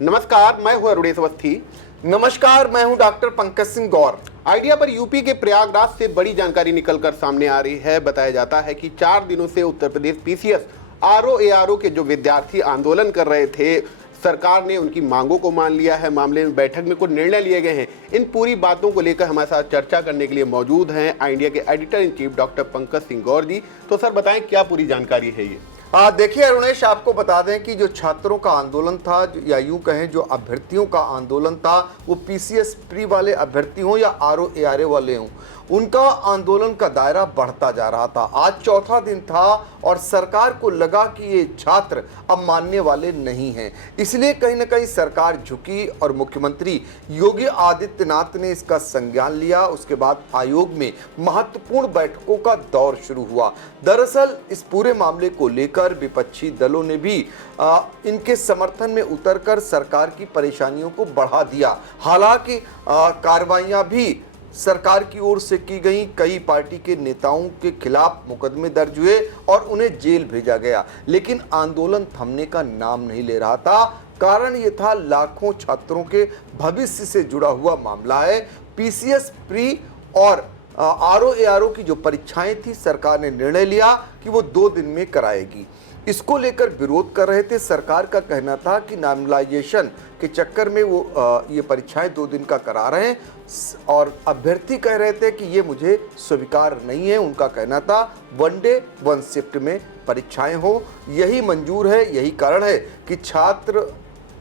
नमस्कार, मैं हूं अरुणेश अवस्थी। नमस्कार, मैं हूं डॉक्टर पंकज सिंह गौर। आइडिया पर यूपी के प्रयागराज से बड़ी जानकारी निकलकर सामने आ रही है। बताया जाता है कि 4 दिनों से Uttar Pradesh PCS RO ARO के जो विद्यार्थी आंदोलन कर रहे थे, सरकार ने उनकी मांगों को मान लिया है। मामले में बैठक में कुछ निर्णय लिए गए हैं। इन पूरी बातों को लेकर हमारे साथ चर्चा करने के लिए मौजूद हैं आइडिया के editor in chief doctor Pankaj Singh Gaur ji. तो सर बताएं, क्या पूरी जानकारी है ये? देखिए अरुणेश, आपको बता दें कि जो छात्रों का आंदोलन था, या यूं कहें जो अभ्यर्थियों का आंदोलन था, वो पीसीएस प्री वाले अभ्यर्थी हों या आरओ एआरओ वाले हों, उनका आंदोलन का दायरा बढ़ता जा रहा था। आज चौथा दिन था और सरकार को लगा कि ये छात्र अब मानने वाले नहीं हैं। इसलिए कहीं ना कहीं सरकार झुकी और मुख्यमंत्री योगी आदित्यनाथ ने इसका संज्ञान लिया। उसके बाद आयोग में महत्वपूर्ण बैठकों का दौर शुरू हुआ। दरअसल इस पूरे मामले को लेकर विपक्षी दलों ने भी इनके समर्थन में उतरकर सरकार की परेशानियों को बढ़ा दिया। हालांकि कार्रवाइयां भी सरकार की ओर से की गई। कई पार्टी के नेताओं के खिलाफ मुकदमे दर्ज हुए और उन्हें जेल भेजा गया, लेकिन आंदोलन थमने का नाम नहीं ले रहा था। कारण ये था, लाखों छात्रों के भविष्य से जुड़ा हुआ मामला है। पीसीएस प्री और आरओ एआरओ की जो परीक्षाएं थी, सरकार ने निर्णय लिया कि वो 2 दिन में कराएगी। इसको लेकर विरोध कर रहे थे। सरकार का कहना था कि नॉर्मलाइजेशन के चक्कर में वो ये परीक्षाएं 2 दिन का करा रहे हैं, और अभ्यर्थी कह रहे थे कि ये मुझे स्वीकार नहीं है। उनका कहना था 1 डे 1 शिफ्ट में परीक्षाएं हो, यही मंजूर है। यही कारण है कि छात्र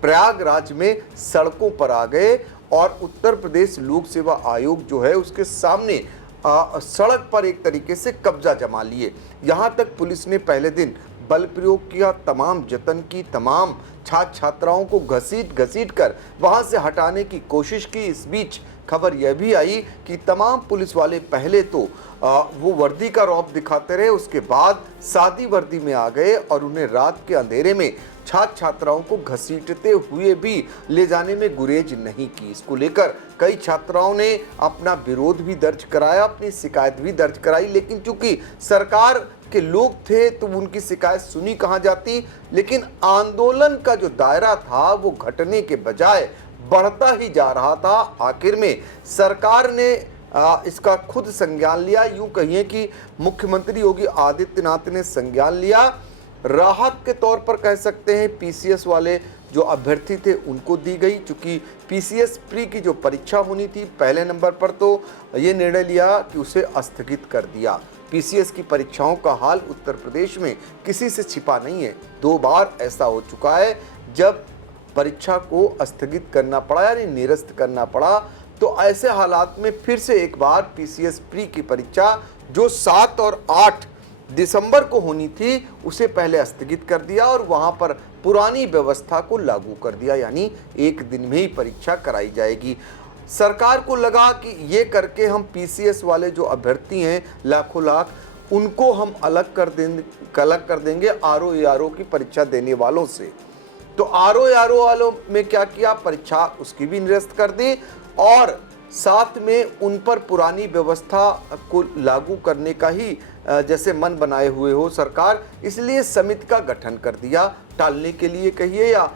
प्रयागराज में सड़कों पर आ गए और उत्तर प्रदेश लोक सेवा आयोग जो है उसके सामने सड़क पर एक तरीके से कब्जा जमा लिए। यहाँ तक पुलिस ने पहले दिन बल प्रयोग किया, तमाम जतन की, तमाम छात्र छात्राओं को घसीट कर वहां से हटाने की कोशिश की। इस बीच खबर यह भी आई कि तमाम पुलिस वाले पहले तो वो वर्दी का रौब दिखाते रहे, उसके बाद सादी वर्दी में आ गए और उन्हें रात के अंधेरे में छात्र छात्राओं को घसीटते हुए भी ले जाने में गुरेज नहीं की। इसको लेकर कई छात्राओं ने अपना विरोध भी दर्ज कराया, अपनी शिकायत भी दर्ज कराई, लेकिन चूंकि सरकार के लोग थे तो उनकी शिकायत सुनी कहाँ जाती। लेकिन आंदोलन का जो दायरा था वो घटने के बजाय बढ़ता ही जा रहा था। आखिर में सरकार ने इसका खुद संज्ञान लिया। यूं कहिए कि मुख्यमंत्री योगी आदित्यनाथ ने संज्ञान लिया। राहत के तौर पर कह सकते हैं पीसीएस वाले जो अभ्यर्थी थे उनको दी गई, चूंकि पीसीएस प्री की जो परीक्षा होनी थी पहले नंबर पर, तो ये निर्णय लिया कि उसे स्थगित कर दिया। पीसीएस की परीक्षाओं का हाल उत्तर प्रदेश में किसी से छिपा नहीं है। 2 बार ऐसा हो चुका है जब परीक्षा को स्थगित करना पड़ा, यानी निरस्त करना पड़ा। तो ऐसे हालात में फिर से एक बार पीसीएस प्री की परीक्षा जो 7 और 8 दिसंबर को होनी थी उसे पहले स्थगित कर दिया और वहां पर पुरानी व्यवस्था को लागू कर दिया, यानी 1 दिन में ही परीक्षा कराई जाएगी। सरकार को लगा कि ये करके हम पीसीएस वाले जो अभ्यर्थी हैं लाखों लाख, उनको हम अलग कर देंगे आरओ एआरओ की परीक्षा देने वालों से। तो आरओ एआरओ वालों में क्या किया, परीक्षा उसकी भी निरस्त कर दी और साथ में उन पर पुरानी व्यवस्था को लागू करने का ही जैसे मन बनाए हुए हो सरकार, इसलिए समिति का गठन कर दिया। टालने के लिए कहिए या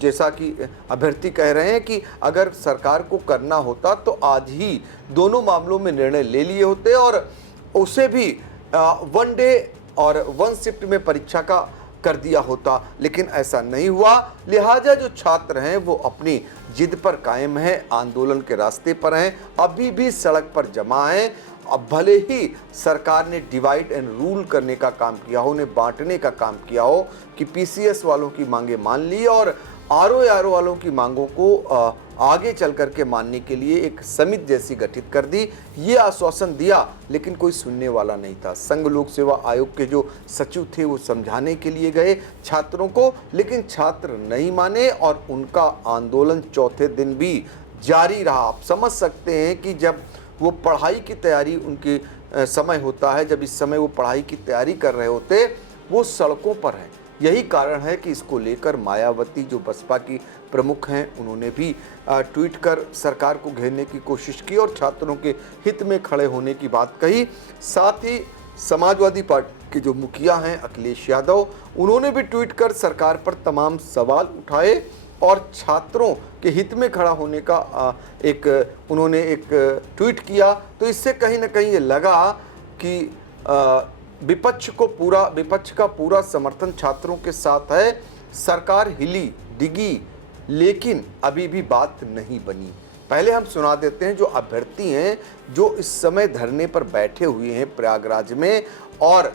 जैसा कि अभ्यर्थी कह रहे हैं कि अगर सरकार को करना होता तो आज ही दोनों मामलों में निर्णय ले लिए होते और उसे भी 1 डे और 1 शिफ्ट में परीक्षा का कर दिया होता, लेकिन ऐसा नहीं हुआ। लिहाजा जो छात्र हैं वो अपनी जिद पर कायम हैं, आंदोलन के रास्ते पर हैं, अभी भी सड़क पर जमा हैं। अब भले ही सरकार ने डिवाइड एंड रूल करने का काम किया हो, उन्हें बांटने का काम किया हो कि पीसीएस वालों की मांगे मान ली और आरओ एआरओ वालों की मांगों को आगे चल करके मानने के लिए एक समिति जैसी गठित कर दी, ये आश्वासन दिया, लेकिन कोई सुनने वाला नहीं था। संघ लोक सेवा आयोग के जो सचिव थे वो समझाने के लिए गए छात्रों को, लेकिन छात्र नहीं माने और उनका आंदोलन चौथे दिन भी जारी रहा। आप समझ सकते हैं कि जब वो पढ़ाई की तैयारी उनके समय होता है, जब इस समय वो पढ़ाई की तैयारी कर रहे होते, वो सड़कों पर हैं। यही कारण है कि इसको लेकर मायावती जो बसपा की प्रमुख हैं उन्होंने भी ट्वीट कर सरकार को घेरने की कोशिश की और छात्रों के हित में खड़े होने की बात कही। साथ ही समाजवादी पार्टी के जो मुखिया हैं अखिलेश यादव, उन्होंने भी ट्वीट कर सरकार पर तमाम सवाल उठाए और छात्रों के हित में खड़ा होने का उन्होंने एक ट्वीट किया। तो इससे कहीं ना कहीं ये लगा कि विपक्ष का पूरा समर्थन छात्रों के साथ है। सरकार हिली डिगी, लेकिन अभी भी बात नहीं बनी। पहले हम सुना देते हैं जो अभ्यर्थी हैं जो इस समय धरने पर बैठे हुए हैं प्रयागराज में, और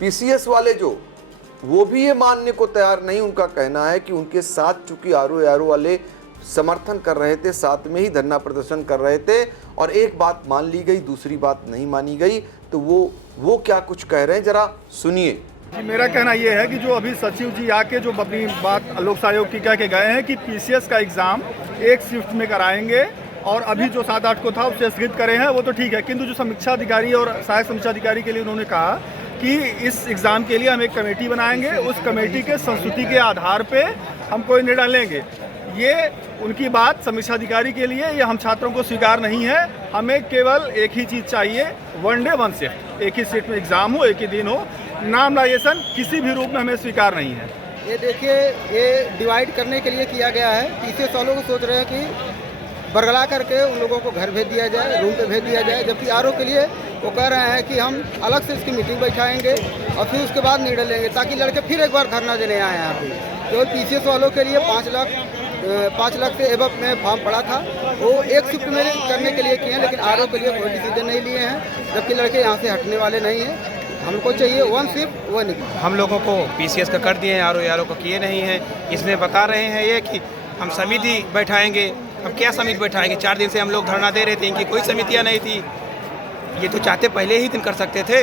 पीसीएस वाले जो वो भी ये मानने को तैयार नहीं। उनका कहना है कि उनके साथ चूंकि आरओ वाले समर्थन कर रहे थे, साथ में ही धरना प्रदर्शन कर रहे थे, और एक बात मान ली गई, दूसरी बात नहीं मानी गई। तो वो क्या कुछ कह रहे हैं, जरा सुनिए। जी, मेरा कहना यह है कि जो अभी सचिव जी आके जो अपनी बात लोक आयोग की कह के गए हैं कि पीसीएस का एग्ज़ाम एक शिफ्ट में कराएंगे, और अभी जो 7-8 को था उसे स्थगित करे हैं, वो तो ठीक है। किंतु जो समीक्षा अधिकारी और सहायक समीक्षा अधिकारी के लिए उन्होंने कहा कि इस एग्ज़ाम के लिए हम एक कमेटी बनाएंगे, उस कमेटी के संस्तुति के आधार पे हम कोई निर्णय लेंगे। ये उनकी बात समीक्षा अधिकारी के लिए, ये हम छात्रों को स्वीकार नहीं है। हमें केवल एक ही चीज़ चाहिए, 1 डे 1 शिफ्ट, एक ही शिफ्ट में एग्ज़ाम हो, एक ही दिन हो। नामलाइजेशन किसी भी रूप में हमें स्वीकार नहीं है। ये देखिए, ये डिवाइड करने के लिए किया गया है। पीसीएस वालों को सोच रहे हैं कि बरगला करके उन लोगों को घर भेज दिया जाए, रूम पे भेज दिया जाए, जबकि आरओ के लिए वो कह रहे हैं कि हम अलग से इसकी मीटिंग बैठाएंगे और फिर उसके बाद निर्णय लेंगे, ताकि लड़के फिर एक बार धरना देने आए यहाँ पे। केवल पीसीएस वालों के लिए 5 लाख से एबव में फॉर्म पड़ा था, वो एक शिफ्ट में करने के लिए किए हैं, लेकिन आरओ के लिए कोई डिसीजन नहीं लिए हैं, जबकि लड़के यहाँ से हटने वाले नहीं हैं। हमको चाहिए 1 शिफ्ट 1 एग्जाम। हम लोगों को पीसीएस का कर दिए हैं, आरओ को किए नहीं हैं। इसमें बता रहे हैं ये कि हम समिति बैठाएंगे। अब क्या समिति बैठाएंगे? 4 दिन से हम लोग धरना दे रहे थे, इनकी कोई समितियां नहीं थी। ये तो चाहते पहले ही दिन कर सकते थे।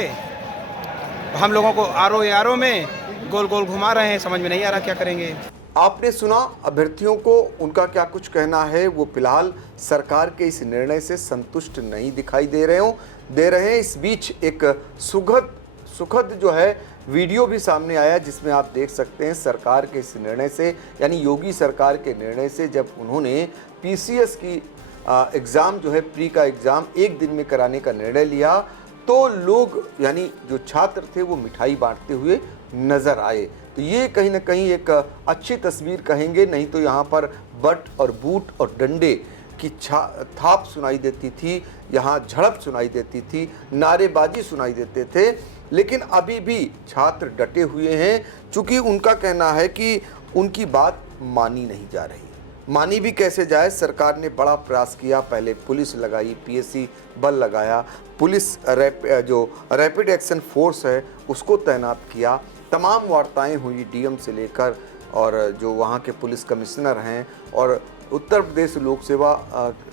हम लोगों को आरओ में गोल गोल घुमा रहे हैं, समझ में नहीं आ रहा क्या करेंगे। आपने सुना अभ्यर्थियों को, उनका क्या कुछ कहना है। वो फिलहाल सरकार के इस निर्णय से संतुष्ट नहीं दिखाई दे रहे हैं। इस बीच एक सुखद जो है वीडियो भी सामने आया, जिसमें आप देख सकते हैं सरकार के इस निर्णय से, यानी योगी सरकार के निर्णय से, जब उन्होंने पीसीएस की एग्ज़ाम जो है, प्री का एग्ज़ाम एक दिन में कराने का निर्णय लिया, तो लोग यानी जो छात्र थे वो मिठाई बांटते हुए नज़र आए। तो ये कहीं ना कहीं एक अच्छी तस्वीर कहेंगे, नहीं तो यहाँ पर बट और बूट और डंडे की थाप सुनाई देती थी, यहाँ झड़प सुनाई देती थी, नारेबाजी सुनाई देते थे। लेकिन अभी भी छात्र डटे हुए हैं, चूँकि उनका कहना है कि उनकी बात मानी नहीं जा रही। मानी भी कैसे जाए, सरकार ने बड़ा प्रयास किया, पहले पुलिस लगाई, पीएससी बल लगाया, पुलिस जो रैपिड एक्शन फोर्स है उसको तैनात किया, तमाम वार्ताएं हुई डीएम से लेकर, और जो वहाँ के पुलिस कमिश्नर हैं और उत्तर प्रदेश लोक सेवा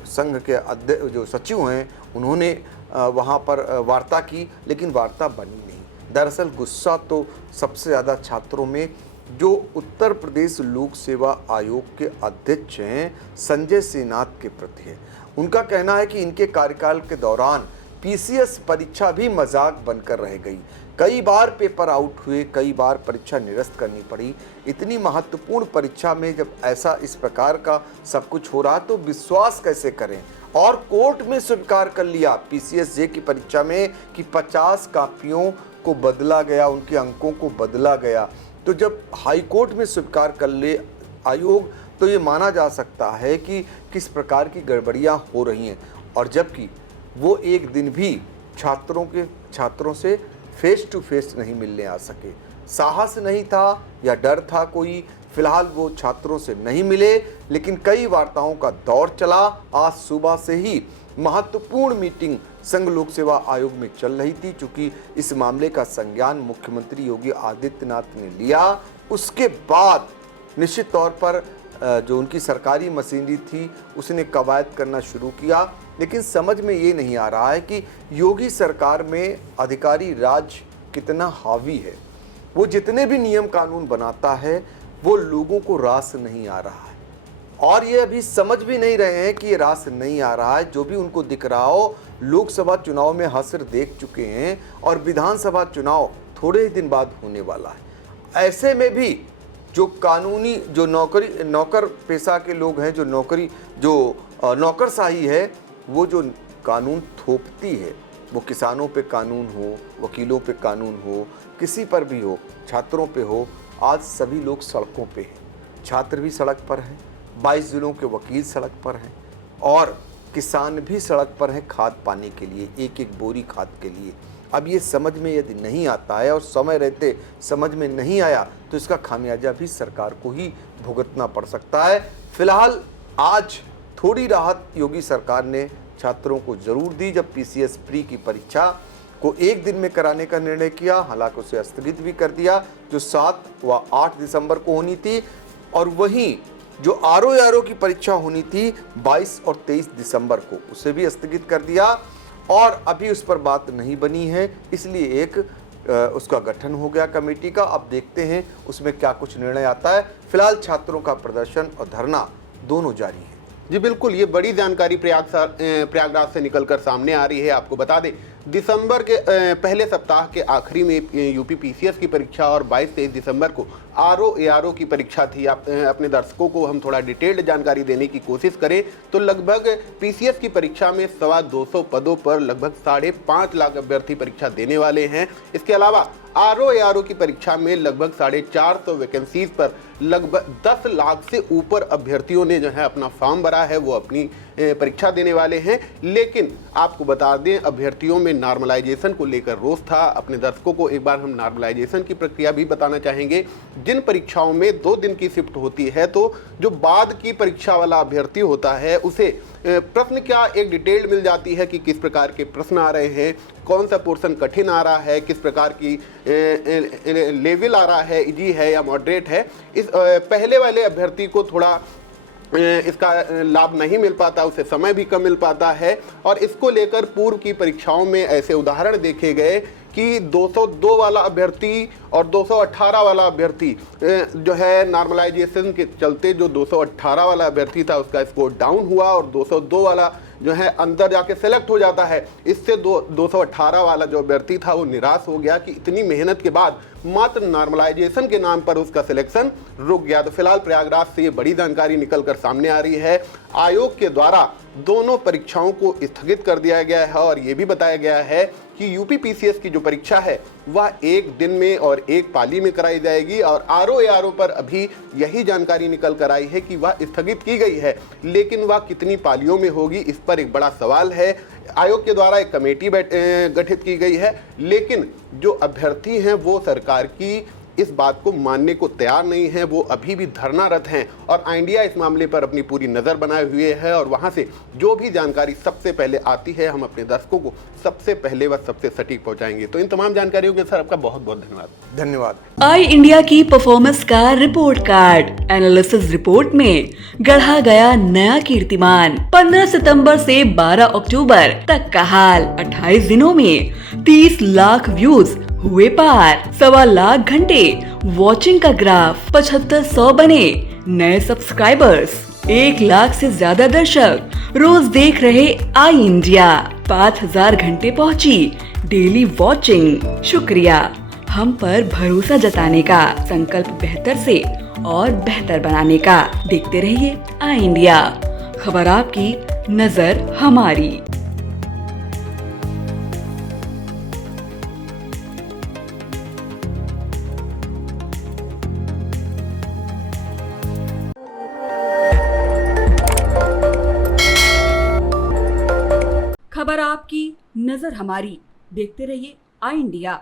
संघ के जो सचिव हैं, उन्होंने वहाँ पर वार्ता की, लेकिन वार्ता बनी नहीं। दरअसल गुस्सा तो सबसे ज़्यादा छात्रों में जो उत्तर प्रदेश लोक सेवा आयोग के अध्यक्ष हैं संजय सिन्हात के प्रति है। उनका कहना है कि इनके कार्यकाल के दौरान पीसीएस परीक्षा भी मजाक बनकर रह गई। कई बार पेपर आउट हुए, कई बार परीक्षा निरस्त करनी पड़ी। इतनी महत्वपूर्ण परीक्षा में जब ऐसा इस प्रकार का सब कुछ हो रहा तो विश्वास कैसे करें। और कोर्ट में स्वीकार कर लिया पीसीएस जे की परीक्षा में कि 50 कापियों को बदला गया, उनके अंकों को बदला गया। तो जब हाई कोर्ट में स्वीकार कर ले आयोग, तो ये माना जा सकता है कि किस प्रकार की गड़बड़ियां हो रही हैं। और जबकि वो एक दिन भी छात्रों से फेस टू फेस नहीं मिलने आ सके, साहस नहीं था या डर था कोई, फिलहाल वो छात्रों से नहीं मिले। लेकिन कई वार्ताओं का दौर चला। आज सुबह से ही महत्वपूर्ण मीटिंग संघ लोक सेवा आयोग में चल रही थी। चूंकि इस मामले का संज्ञान मुख्यमंत्री योगी आदित्यनाथ ने लिया, उसके बाद निश्चित तौर पर जो उनकी सरकारी मशीनरी थी उसने कवायद करना शुरू किया। लेकिन समझ में ये नहीं आ रहा है कि योगी सरकार में अधिकारी राज कितना हावी है। वो जितने भी नियम कानून बनाता है वो लोगों को रास नहीं आ रहा है, और ये अभी समझ भी नहीं रहे हैं कि ये रास नहीं आ रहा है। जो भी उनको दिख रहा हो, लोकसभा चुनाव में हसर देख चुके हैं और विधानसभा चुनाव थोड़े ही दिन बाद होने वाला है। ऐसे में भी जो कानूनी जो नौकर पेशा के लोग हैं, जो नौकरशाही है, वो जो कानून थोपती है वो किसानों पे कानून हो, वकीलों पे कानून हो, किसी पर भी हो, छात्रों पे हो, आज सभी लोग सड़कों पे हैं। छात्र भी सड़क पर हैं, 22 जिलों के वकील सड़क पर हैं और किसान भी सड़क पर हैं खाद पाने के लिए, एक एक बोरी खाद के लिए। अब ये समझ में यदि नहीं आता है और समय रहते समझ में नहीं आया तो इसका खामियाजा भी सरकार को ही भुगतना पड़ सकता है। फिलहाल आज थोड़ी राहत योगी सरकार ने छात्रों को जरूर दी जब पीसीएस प्री की परीक्षा को एक दिन में कराने का निर्णय किया, हालांकि उसे स्थगित भी कर दिया जो 7 व 8 दिसंबर को होनी थी, और वहीं जो आरओ की परीक्षा होनी थी 22 और 23 दिसंबर को, उसे भी स्थगित कर दिया और अभी उस पर बात नहीं बनी है, इसलिए एक उसका गठन हो गया कमेटी का। अब देखते हैं उसमें क्या कुछ निर्णय आता है। फिलहाल छात्रों का प्रदर्शन और धरना दोनों जारी है। जी बिल्कुल, ये बड़ी जानकारी प्रयागराज से निकलकर सामने आ रही है। आपको बता दें, दिसंबर के पहले सप्ताह के आखिरी में यूपी पीसीएस की परीक्षा और 22-23 दिसंबर को आरओ की परीक्षा थी। अपने दर्शकों को हम थोड़ा डिटेल्ड जानकारी देने की कोशिश करें तो लगभग पीसीएस की परीक्षा में 225 पदों पर लगभग 5.5 लाख अभ्यर्थी परीक्षा देने वाले हैं। इसके अलावा आरओ की परीक्षा में लगभग 450 वैकेंसीज पर लगभग 10 लाख से ऊपर अभ्यर्थियों ने जो है अपना फॉर्म भरा है, वो अपनी परीक्षा देने वाले हैं। लेकिन आपको बता दें, अभ्यर्थियों में नॉर्मलाइजेशन को लेकर रोष था। अपने दर्शकों को एक बार हम नॉर्मलाइजेशन की प्रक्रिया भी बताना चाहेंगे। जिन परीक्षाओं में 2 दिन की शिफ्ट होती है तो जो बाद की परीक्षा वाला अभ्यर्थी होता है उसे प्रश्न क्या एक डिटेल मिल जाती है कि किस प्रकार के प्रश्न आ रहे हैं, कौन सा पोर्शन कठिन आ रहा है, किस प्रकार की लेवल आ रहा है, इजी है या मॉडरेट है। इस पहले वाले अभ्यर्थी को थोड़ा इसका लाभ नहीं मिल पाता, उसे समय भी कम मिल पाता है। और इसको लेकर पूर्व की परीक्षाओं में ऐसे उदाहरण देखे गए कि 202 वाला अभ्यर्थी और 218 वाला अभ्यर्थी जो है नॉर्मलाइजेशन के चलते जो 218 वाला अभ्यर्थी था उसका स्कोर डाउन हुआ और 202 वाला जो है अंदर जाके सेलेक्ट हो जाता है। इससे 218 वाला जो अभ्यर्थी था वो निराश हो गया कि इतनी मेहनत के बाद मात्र नॉर्मलाइजेशन के नाम पर उसका सिलेक्शन रुक गया। तो फिलहाल प्रयागराज से ये बड़ी जानकारी निकल कर सामने आ रही है। आयोग के द्वारा दोनों परीक्षाओं को स्थगित कर दिया गया है और ये भी बताया गया है कि यूपी पीसीएस की जो परीक्षा है वह एक दिन में और एक पाली में कराई जाएगी और आरओ पर अभी यही जानकारी निकल कर आई है कि वह स्थगित की गई है, लेकिन वह कितनी पालियों में होगी इस पर एक बड़ा सवाल है। आयोग के द्वारा एक कमेटी गठित की गई है, लेकिन जो अभ्यर्थी हैं वो सरकार की इस बात को मानने को तैयार नहीं है, वो अभी भी धरनारत हैं और इंडिया इस मामले पर अपनी पूरी नज़र बनाए हुए है और वहां से जो भी जानकारी सबसे पहले आती है हम अपने दर्शकों को सबसे पहले व सबसे सटीक पहुंचाएंगे। तो इन तमाम जानकारियों के साथ आपका बहुत बहुत धन्यवाद। आई इंडिया की परफॉर्मेंस का रिपोर्ट कार्ड एनालिसिस रिपोर्ट में गढ़ा गया नया कीर्तिमान। 15 सितंबर से 12 अक्टूबर तक का हाल, 28 दिनों में 30 लाख व्यूज हुए पार, 1.25 लाख घंटे वॉचिंग का ग्राफ, 7500 बने नए सब्सक्राइबर्स, 1 लाख से ज्यादा दर्शक रोज देख रहे आई इंडिया, 5000 घंटे पहुंची डेली वॉचिंग। शुक्रिया हम पर भरोसा जताने का, संकल्प बेहतर से और बेहतर बनाने का। देखते रहिए आई इंडिया, खबर आपकी, नजर हमारी। खबर आपकी, नजर हमारी। देखते रहिए आई इंडिया।